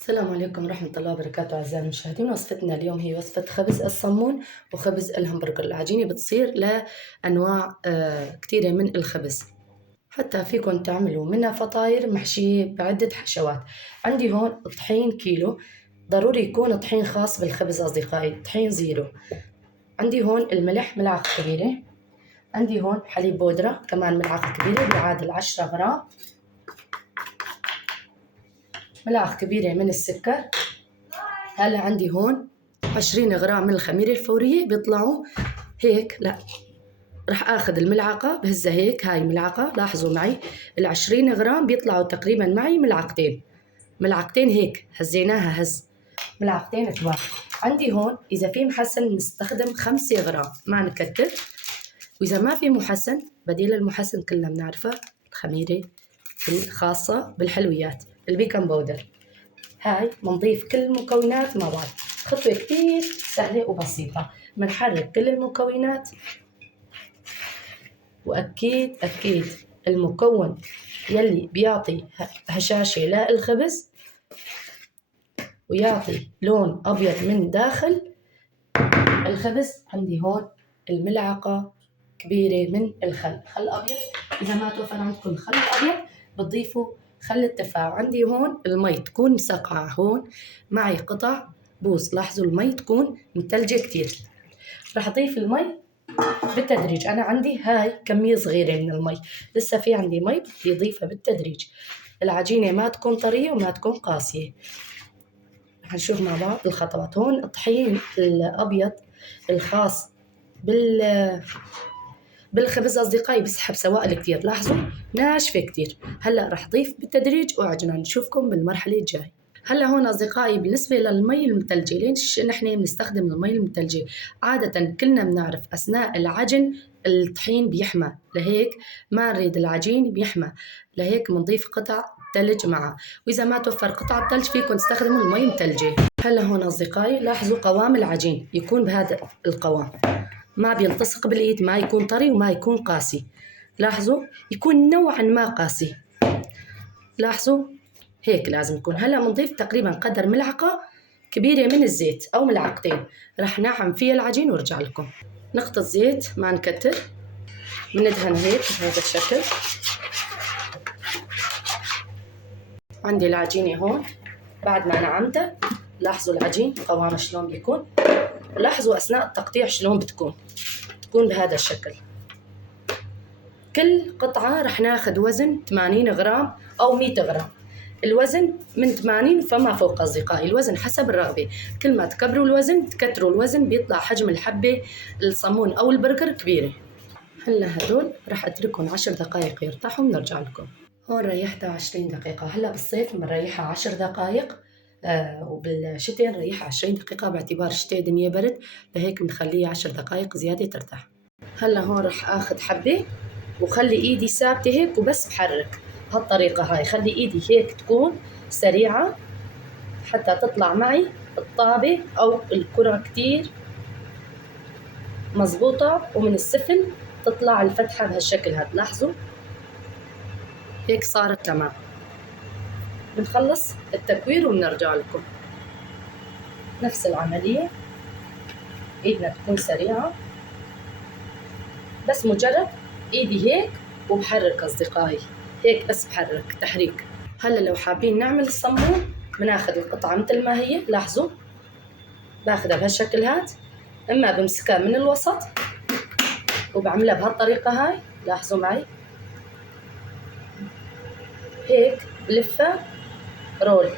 السلام عليكم ورحمة الله وبركاته أعزائي المشاهدين. وصفتنا اليوم هي وصفة خبز الصمون وخبز الهمبرجر. العجينة بتصير لأنواع كثيرة من الخبز، حتى فيكم تعملوا منها فطاير محشية بعدة حشوات. عندي هون طحين كيلو، ضروري يكون طحين خاص بالخبز أصدقائي، طحين زيرو. عندي هون الملح ملعقة كبيرة، عندي هون حليب بودرة كمان ملعقة كبيرة بيعادل 10 غرام، ملعقة كبيرة من السكر. هلا عندي هون 20 غرام من الخميرة الفورية بيطلعوا هيك. لا، رح اخذ الملعقة بهزها هيك، هاي ملعقة، لاحظوا معي ال20 غرام بيطلعوا تقريبا معي ملعقتين هيك، هزيناها هز ملعقتين كبار. عندي هون اذا في محسن نستخدم 5 غرام، ما نكتر. واذا ما في محسن، بديل المحسن كلنا بنعرفه، الخميرة الخاصة بالحلويات، البيكنج باودر. هاي بنضيف كل المكونات مع بعض، خطوة كتير سهلة وبسيطة. بنحرك كل المكونات، وأكيد المكون يلي بيعطي هشاشة للخبز ويعطي لون أبيض من داخل الخبز. عندي هون الملعقة كبيرة من الخل أبيض. إذا ما توفر عندكم الخل الأبيض بتضيفوا خل التفاح. عندي هون المي تكون مسقعة، هون معي قطع بوز، لاحظوا المي تكون متلجة كتير. رح أضيف المي بالتدريج، أنا عندي هاي كمية صغيرة من المي، لسه في عندي مي بدي أضيفها بالتدريج. العجينة ما تكون طرية وما تكون قاسية. رح نشوف مع بعض الخطوات. هون الطحين الأبيض الخاص بالخبز أصدقائي بيسحب سوائل كتير، لاحظوا ناشفة كتير. هلأ رح أضيف بالتدريج وأعجنها، نشوفكم بالمرحلة الجاية. هلا هون أصدقائي بالنسبة للمي المتلجة، ليش نحن بنستخدم المي المتلجة؟ عادة كلنا بنعرف أثناء العجن الطحين بيحمى، لهيك ما نريد العجين بيحمى، لهيك بنضيف قطع ثلج معه. وإذا ما توفر قطع الثلج فيكم تستخدموا المي المتلجة. هلا هون أصدقائي لاحظوا قوام العجين يكون بهذا القوام، ما بيلتصق بالإيد، ما يكون طري وما يكون قاسي. لاحظوا يكون نوعا ما قاسي، لاحظوا هيك لازم يكون. هلا بنضيف تقريبا قدر ملعقة كبيرة من الزيت أو ملعقتين، رح نعم فيها العجين وارجع لكم. نقطة زيت، ما نكتر، بندهن هيك بهذا الشكل. عندي العجينة هون بعد ما نعمتها، لاحظوا العجين قوامه شلون بيكون، لاحظوا أثناء التقطيع شلون بتكون بهذا الشكل. كل قطعة رح ناخد وزن 80 غرام أو 100 غرام، الوزن من 80 فما فوق أصدقائي، الوزن حسب الرغبة. كل ما تكبروا الوزن تكتروا الوزن، بيطلع حجم الحبة الصمون أو البرجر كبيرة. هلا هدول رح أتركهم 10 دقائق يرتاحوا ونرجع لكم. هون ريحتها 20 دقيقة، هلا بالصيف بنريحها 10 دقائق، وبالشتاء نريحها 20 دقيقة باعتبار الشتاء الدنيا برد، لهيك بنخليها 10 دقائق زيادة ترتاح. هلا هون رح آخذ حبة وخلي ايدي ثابتة هيك وبس بحرك بهالطريقة هاي، خلي ايدي هيك تكون سريعة حتى تطلع معي الطابة او الكرة كتير مزبوطة، ومن السفل تطلع الفتحة بهالشكل هاد. لاحظوا هيك صارت تمام. بنخلص التكوير وبنرجع لكم. نفس العملية، ايدنا تكون سريعة، بس مجرد ايدي هيك وبحرك أصدقائي، هيك بس بحرك تحريك. هلا لو حابين نعمل الصمون بناخذ القطعة مثل ما هي، لاحظوا باخذها بهالشكل هاد، اما بمسكها من الوسط وبعملها بهالطريقة هاي، لاحظوا معي هيك بلفها رول.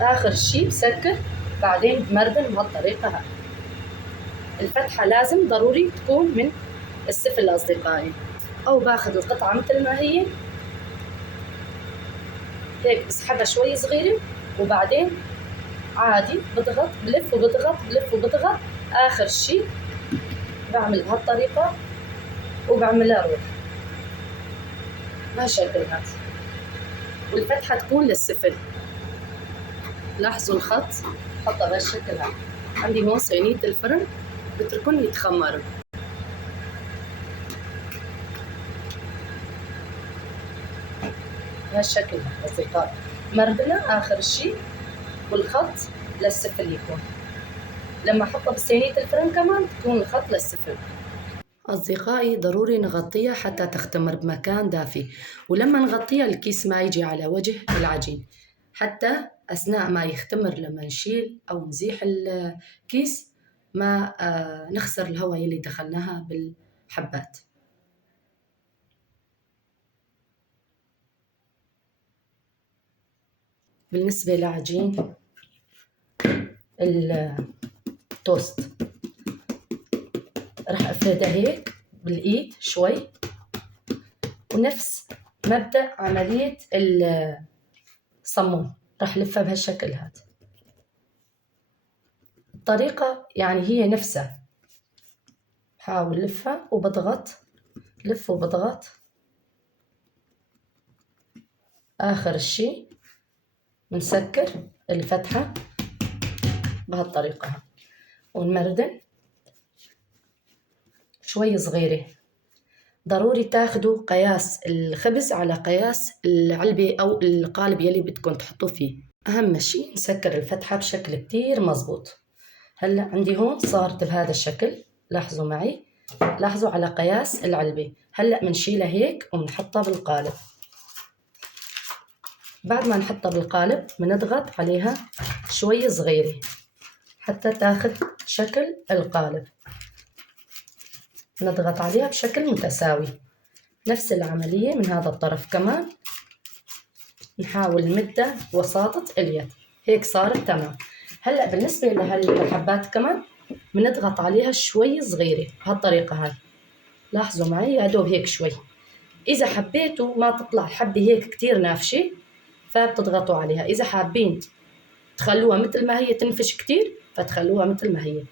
آخر شي بسكر، بعدين بمربن بهالطريقة هاي. الفتحة لازم ضروري تكون من السفل أصدقائي، أو باخذ القطعة مثل ما هي هيك بسحبها شوي صغيرة، وبعدين عادي بضغط بلف وبضغط بلف وبضغط. آخر شي بعمل بهالطريقة وبعملها رول بهالشكل هاد، والفتحة تكون للسفل. لاحظوا الخط، حطها بهالشكل هاد. عندي هون صينية الفرن بتركن يتخمروا. بهالشكل هاد أصدقائي. مردنا آخر شي، والخط للسفل يكون. لما أحطه بصينية الفرن كمان تكون الخط للسفل. أصدقائي ضروري نغطيها حتى تختمر بمكان دافي، ولما نغطيها الكيس ما يجي على وجه العجين، حتى أثناء ما يختمر لما نشيل أو نزيح الكيس ما نخسر الهواء اللي دخلناها بالحبات. بالنسبة لعجين التوست راح أفردها هيك بالإيد شوي، ونفس مبدأ عملية الصمون راح لفها بهالشكل هذا. الطريقة يعني هي نفسها، حاول لفها وبضغط، لف وبضغط. آخر الشي بنسكر الفتحة بهالطريقة ونمردن شوي صغيرة. ضروري تاخدوا قياس الخبز على قياس العلبة أو القالب يلي بدكم تحطوا فيه. أهم شي نسكر الفتحة بشكل كتير مزبوط. هلأ عندي هون صارت بهذا الشكل، لاحظوا معي، لاحظوا على قياس العلبة. هلأ بنشيلها هيك وبنحطها بالقالب. بعد ما نحطها بالقالب بنضغط عليها شوي صغيرة حتى تاخد شكل القالب. نضغط عليها بشكل متساوي. نفس العملية من هذا الطرف كمان، نحاول نمدها وساطة اليد. هيك صارت تمام. هلأ بالنسبة لهالحبات كمان بنضغط عليها شوي صغيرة بهالطريقة هاي. لاحظوا معي يا دوب هيك شوي. إذا حبيتوا ما تطلع الحبة هيك كتير نافشة فبتضغطوا عليها، إذا حابين تخلوها مثل ما هي تنفش كتير فتخلوها مثل ما هي.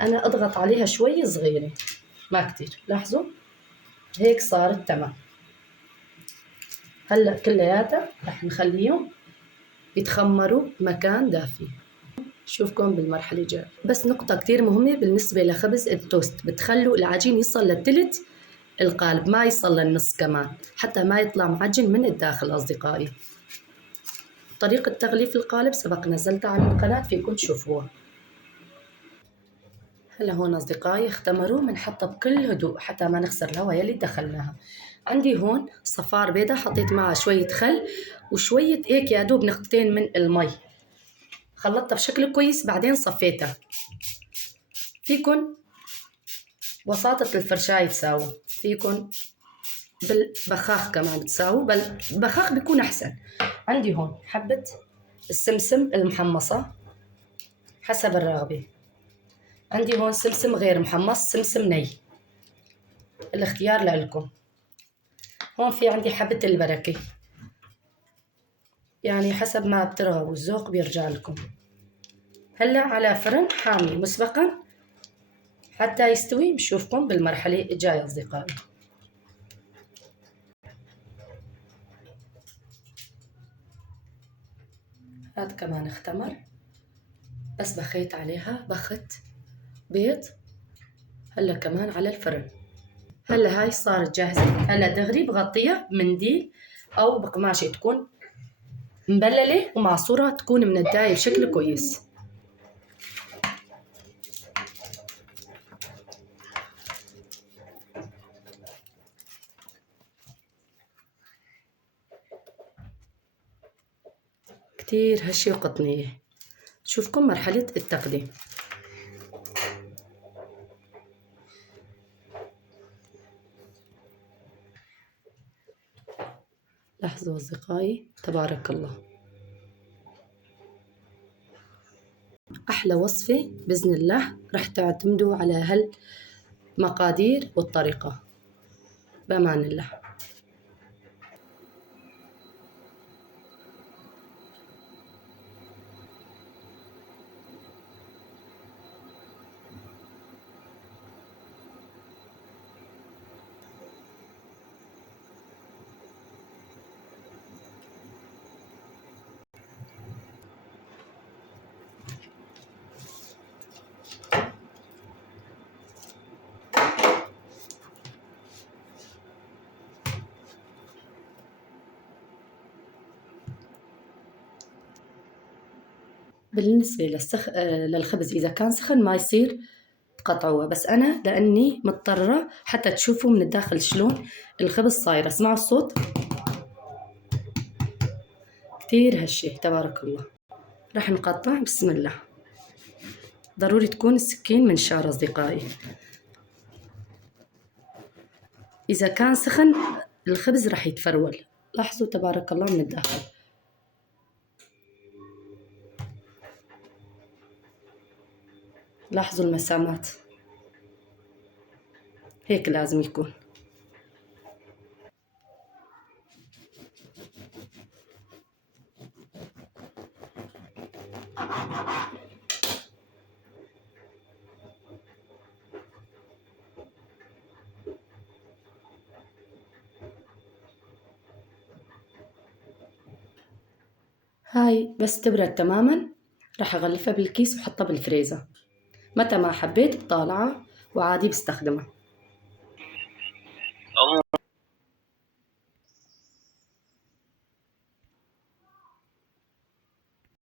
أنا أضغط عليها شوي صغيرة ما كتير. لاحظوا هيك صارت تمام. هلأ كلياتها رح نخليهم يتخمروا بمكان دافي. شوفكم بالمرحلة الجاية. بس نقطة كتير مهمة بالنسبة لخبز التوست، بتخلوا العجين يصل للثلث القالب، ما يصل للنص كمان، حتى ما يطلع معجن من الداخل. أصدقائي طريقة تغليف القالب سبق نزلتها على القناة، فيكم تشوفوها. هلا هون أصدقائي اختمروا، بنحطها بكل هدوء حتى ما نخسر الهواء يلي دخلناها. عندي هون صفار بيضة حطيت معها شوية خل وشوية هيك يا دوب نقطتين من المي، خلطتها بشكل كويس بعدين صفيتها. فيكن وساطة الفرشاية تساووا، فيكن بالبخاخ كمان تساووا، بل البخاخ بيكون أحسن. عندي هون حبة السمسم المحمصة حسب الرغبة. عندي هون سمسم غير محمص، سمسم ني، الاختيار لكم. هون في عندي حبة البركة، يعني حسب ما بترغبوا، الذوق بيرجع لكم. هلا على فرن حامي مسبقا حتى يستوي. بشوفكم بالمرحلة الجاية أصدقائي. هاد كمان اختمر، بس بخيت عليها بخت بيض. هلا كمان على الفرن. هلا هاي صارت جاهزة. هلا دغري بغطيها بمنديل أو بقماشة تكون مبللة ومعصورة، تكون منداية بشكل كويس. كتير هشة وقطنية. شوفكم مرحلة التقديم. لاحظوا أصدقائي تبارك الله، أحلى وصفة بإذن الله رح تعتمدوا على هالمقادير والطريقة. بأمان الله. بالنسبة للخبز إذا كان سخن ما يصير تقطعوه، بس أنا لأني مضطرة حتى تشوفوا من الداخل شلون الخبز صاير. اسمعوا الصوت كتير هشة تبارك الله. راح نقطع بسم الله. ضروري تكون السكين منشار أصدقائي. إذا كان سخن الخبز راح يتفرول. لاحظوا تبارك الله من الداخل. لاحظوا المسامات، هيك لازم يكون. هاي بس تبرد تماما راح أغلفها بالكيس وحطها بالفريزر. متى ما حبيت بطالعها وعادي بستخدمها.